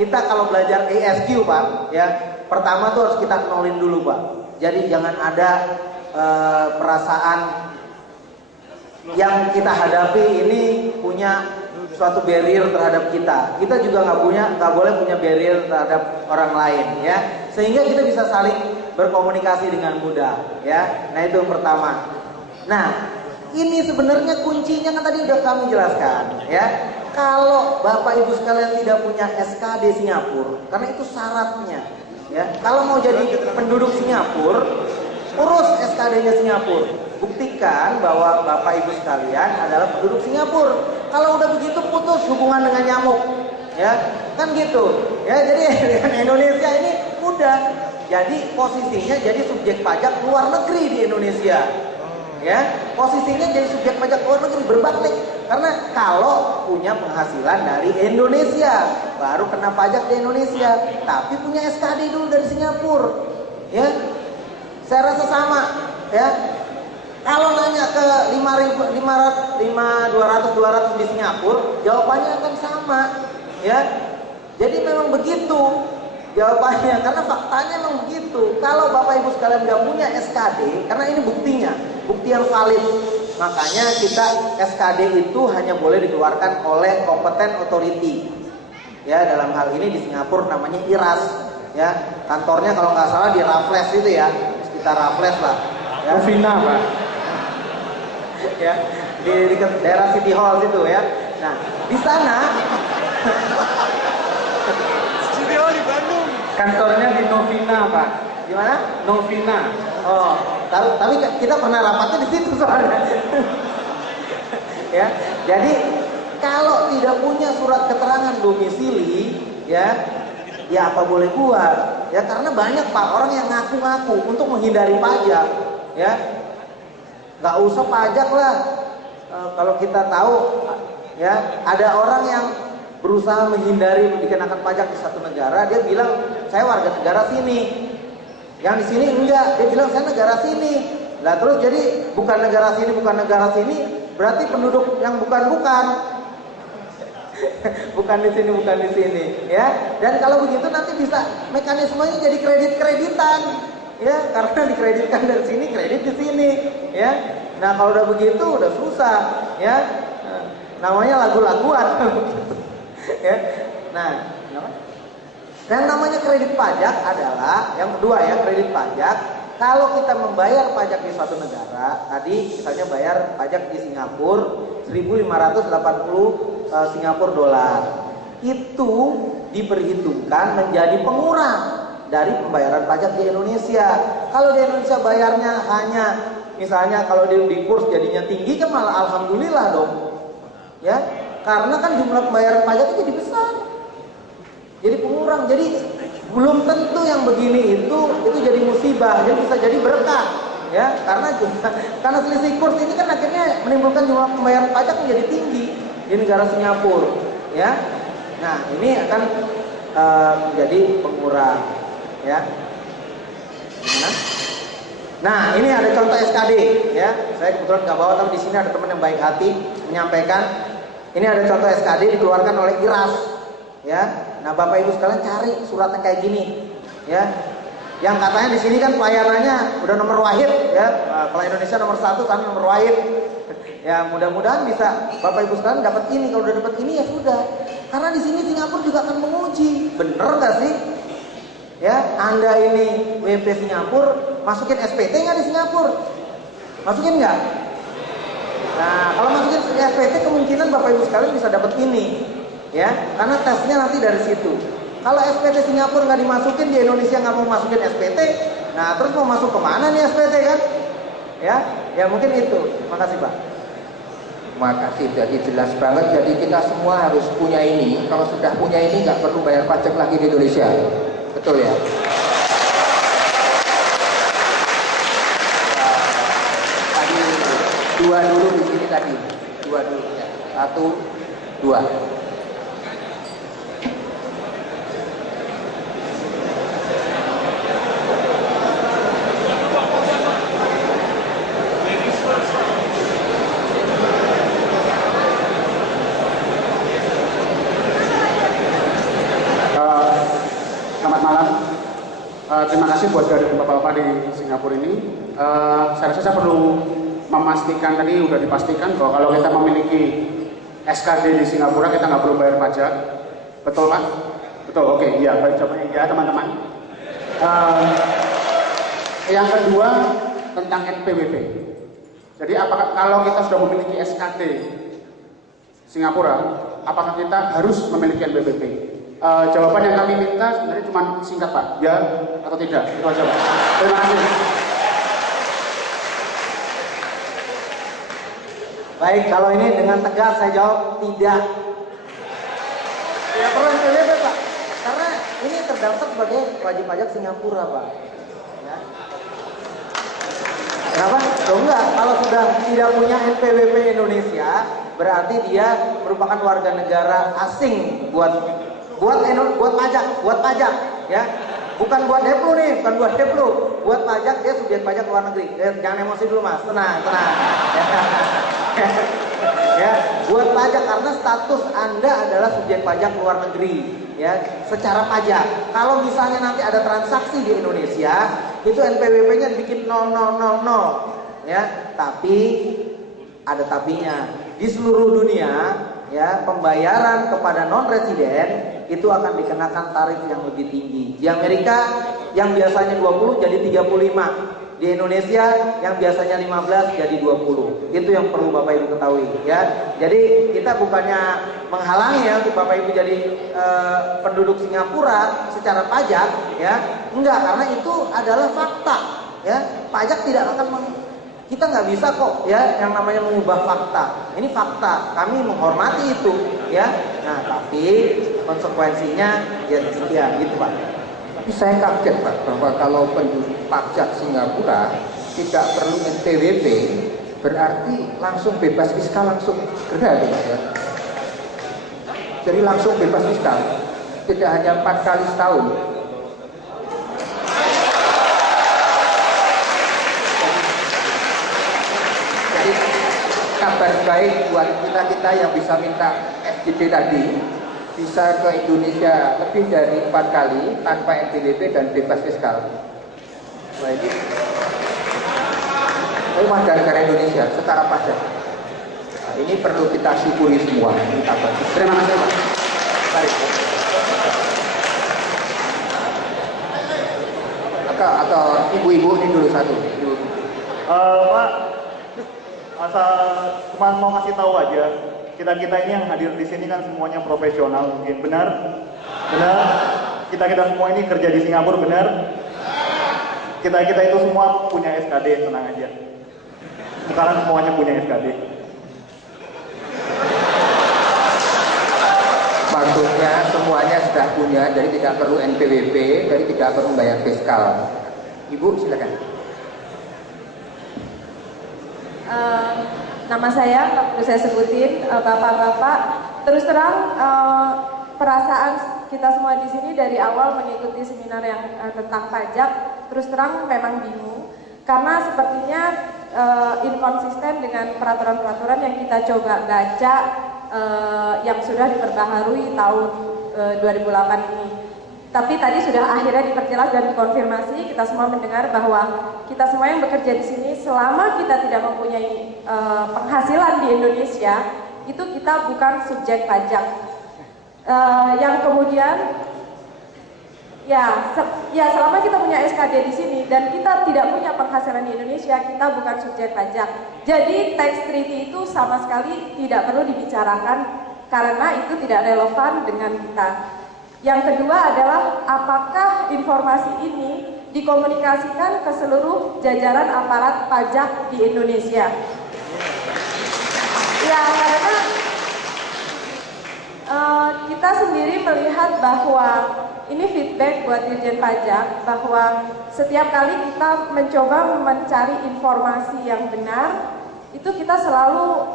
kita kalau belajar ASQ Pak, ya pertama tuh harus kita kenalin dulu Pak. Jadi jangan ada perasaan yang kita hadapi ini punya suatu barrier terhadap kita. Kita juga nggak boleh punya barrier terhadap orang lain, ya. Sehingga kita bisa saling berkomunikasi dengan mudah, ya. Nah itu yang pertama. Nah ini sebenarnya kuncinya kan tadi udah kami jelaskan, ya. Kalau Bapak Ibu sekalian tidak punya SKD Singapura, karena itu syaratnya, ya. Kalau mau jadi penduduk Singapura, urus SKD-nya Singapura. Buktikan bahwa Bapak Ibu sekalian adalah penduduk Singapura. Kalau udah begitu putus hubungan dengan nyamuk, ya. Kan gitu. Ya, jadi dengan Indonesia ini mudah. Jadi posisinya jadi subjek pajak luar negeri di Indonesia. Ya, posisinya jadi subjek pajak luar negeri berbalik. Karena kalau punya penghasilan dari Indonesia, baru kena pajak di Indonesia. Tapi punya SKD dulu dari Singapura. Ya. Saya rasa sama, ya. Kalau nanya ke 200 di Singapura, jawabannya akan sama, ya. Jadi memang begitu jawabannya, karena faktanya memang begitu. Kalau Bapak Ibu sekalian nggak punya SKD, karena ini buktinya, bukti yang valid, makanya kita SKD itu hanya boleh dikeluarkan oleh competent authority. Ya, dalam hal ini di Singapura namanya IRAS, ya. Kantornya kalau nggak salah di Raffles itu ya, sekitar Raffles lah. Ya. Novina Pak. Ya, di daerah City Hall situ ya. Nah, di sana City Hall di Bandung. Kantornya di Novina Pak. Di mana? Novina. Oh, tapi kita pernah rapatnya di situ soalnya. Ya, jadi kalau tidak punya surat keterangan domisili, ya apa boleh buat? Ya karena banyak Pak orang yang ngaku-ngaku untuk menghindari pajak, ya. Nggak usah pajak lah. Kalau kita tahu, ya ada orang yang berusaha menghindari dikenakan pajak di satu negara, dia bilang saya warga negara sini. Yang di sini enggak, dia bilang saya negara sini. Lah terus jadi bukan negara sini, berarti penduduk yang bukan. bukan di sini, ya. Dan kalau begitu nanti bisa mekanismenya jadi kredit-kreditan. Ya, karena dikreditkan dari sini, kredit di sini, ya. Nah, kalau udah begitu udah susah, ya. Namanya lagu-laguan. Ya. Nah, yang namanya kredit pajak adalah yang kedua ya, kredit pajak. Kalau kita membayar pajak di suatu negara, tadi misalnya bayar pajak di Singapura 1.580 Singapura dolar. Itu diperhitungkan menjadi pengurang dari pembayaran pajak di Indonesia. Kalau di Indonesia bayarnya hanya misalnya kalau di kurs jadinya tinggi kan malah alhamdulillah dong. Ya, karena kan jumlah pembayaran pajak jadi besar. Jadi pengurang. Jadi belum tentu yang begini itu jadi musibah, jadi bisa jadi berkah. Ya, karena selisih kurs ini kan akhirnya menimbulkan jumlah pembayaran pajak menjadi tinggi di negara Singapura. Ya. Nah, ini akan menjadi pengurang. Ya, gimana? Nah, ini ada contoh SKD, ya. Saya kebetulan nggak bawa, tapi di sini ada teman yang baik hati menyampaikan. Ini ada contoh SKD dikeluarkan oleh IRAS, ya. Nah, Bapak Ibu sekalian cari suratnya kayak gini, ya. Yang katanya di sini kan pelayanannya udah nomor wahid, ya. Kalau Indonesia nomor 1, kan nomor wahid. Ya, mudah-mudahan bisa Bapak Ibu sekalian dapat ini. Kalau udah dapat ini ya sudah. Karena di sini Singapura juga akan menguji, bener nggak sih? Ya, Anda ini WP Singapura, masukin SPT nggak di Singapura? Masukin nggak? Nah, kalau masukin SPT kemungkinan Bapak Ibu sekalian bisa dapat ini, ya, karena tesnya nanti dari situ. Kalau SPT Singapura nggak dimasukin, di Indonesia nggak mau masukin SPT, nah terus mau masuk kemana nih SPT kan? Ya mungkin itu. Makasih Pak. Makasih, jadi jelas banget. Jadi kita semua harus punya ini. Kalau sudah punya ini nggak perlu bayar pajak lagi di Indonesia. Betul ya? Tadi dua dulu di sini tadi. Dua dulu ya. 1, 2. Terima kasih buat dari Bapak-Bapak di Singapura ini. Saya rasa saya perlu memastikan, tadi sudah dipastikan bahwa kalau kita memiliki SKD di Singapura kita nggak perlu bayar pajak. Betul Pak? Betul, oke. Iya, baik jawabannya ya teman-teman. Yang kedua tentang NPWP. Jadi apakah kalau kita sudah memiliki SKD Singapura, apakah kita harus memiliki NPWP? Jawaban yang kami minta sebenarnya cuma singkat Pak, ya atau tidak, itu aja Pak. Terima kasih. Baik, kalau ini dengan tegas saya jawab tidak. Tidak perlu NPWP Pak, karena ini terdaftar sebagai wajib pajak Singapura Pak. Ya. Kenapa? Oh enggak, kalau sudah tidak punya NPWP Indonesia, berarti dia merupakan warga negara asing buat pajak, ya. Bukan buat Deplu nih, bukan buat Deplu. Buat pajak dia subjek pajak luar negeri. Jangan emosi dulu Mas, tenang. Ya, buat pajak karena status Anda adalah subjek pajak luar negeri, ya, secara pajak. Kalau misalnya nanti ada transaksi di Indonesia, itu NPWP-nya dibikin 0,000, ya. Tapi ada tapinya. Di seluruh dunia, ya, pembayaran kepada non-residen itu akan dikenakan tarif yang lebih tinggi. Di Amerika yang biasanya 20 jadi 35. Di Indonesia yang biasanya 15 jadi 20. Itu yang perlu Bapak Ibu ketahui, ya. Jadi kita bukannya menghalangi ya untuk Bapak Ibu jadi penduduk Singapura secara pajak, ya. Enggak, karena itu adalah fakta, ya. Pajak tidak akan kita nggak bisa kok, ya, yang namanya mengubah fakta. Ini fakta, kami menghormati itu, ya. Nah, tapi konsekuensinya ya gitu Pak. Tapi saya kaget Pak, bahwa kalau penduduk pajak Singapura tidak perlu NPWP, berarti langsung bebas fiskal, langsung gerak ya. Jadi langsung bebas fiskal, tidak hanya 4 kali setahun. Jadi kabar baik buat kita yang bisa minta FGD tadi, bisa ke Indonesia lebih dari 4 kali tanpa NPWP dan bebas fiskal. Wah, ini warga negara Indonesia secara pajak. Nah, ini perlu kita syukuri semua. Terima kasih Pak. Baik. Atau ibu-ibu ini dulu satu. Pak, asal cuma mau kasih tahu aja. Kita ini yang hadir di sini kan semuanya profesional, mungkin benar? Kita semua ini kerja di Singapura, benar? Kita itu semua punya SKD, tenang aja. Sekarang semuanya punya SKD. Maksudnya semuanya sudah punya, jadi tidak perlu NPWP, jadi tidak perlu bayar fiskal. Ibu silakan. Nama saya, perlu saya sebutin, Bapak-bapak. Terus terang, perasaan kita semua di sini dari awal mengikuti seminar yang tentang pajak, terus terang memang bingung, karena sepertinya inkonsisten dengan peraturan-peraturan yang kita coba baca, yang sudah diperbaharui tahun 2008 ini. Tapi tadi sudah akhirnya diperjelas dan dikonfirmasi, kita semua mendengar bahwa kita semua yang bekerja di sini, selama kita tidak mempunyai penghasilan di Indonesia, itu kita bukan subjek pajak. Yang kemudian, ya selama kita punya SKD di sini dan kita tidak punya penghasilan di Indonesia, kita bukan subjek pajak. Jadi tax treaty itu sama sekali tidak perlu dibicarakan karena itu tidak relevan dengan kita. Yang kedua adalah apakah informasi ini dikomunikasikan ke seluruh jajaran aparat pajak di Indonesia? Ya, karena kita sendiri melihat bahwa ini feedback buat Dirjen Pajak bahwa setiap kali kita mencoba mencari informasi yang benar, itu kita selalu